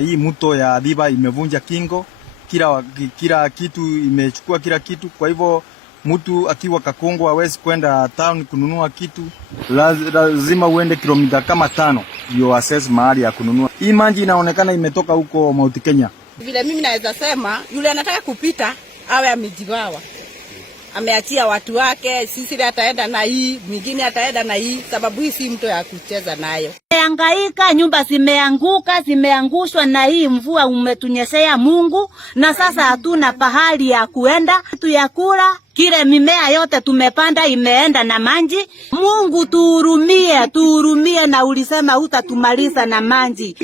Hii mto ya Dhiba imevunja kingo, kila kitu imechukua kila kitu. Kwa hivyo mtu akiwa Kakongo hawezi kwenda town kununua kitu, lazima uende kilomita kama 5 ndio access mahali ya kununua. Hii maji inaonekana imetoka huko Mount Kenya. Vile mimi naweza sema yule anataka kupita awe amejigawa. Ameachia watu wake, sisi ataenda na hii, mwingine ataenda na hii, sababu hii si mto ya kucheza nayo. Hangaika, nyumba zimeanguka, zimeangushwa na hii mvua umetunyeshea Mungu, na sasa hatuna pahali ya kuenda, kitu ya kula, kile mimea yote tumepanda imeenda na maji. Mungu tuhurumie, na ulisema hutatumaliza na maji.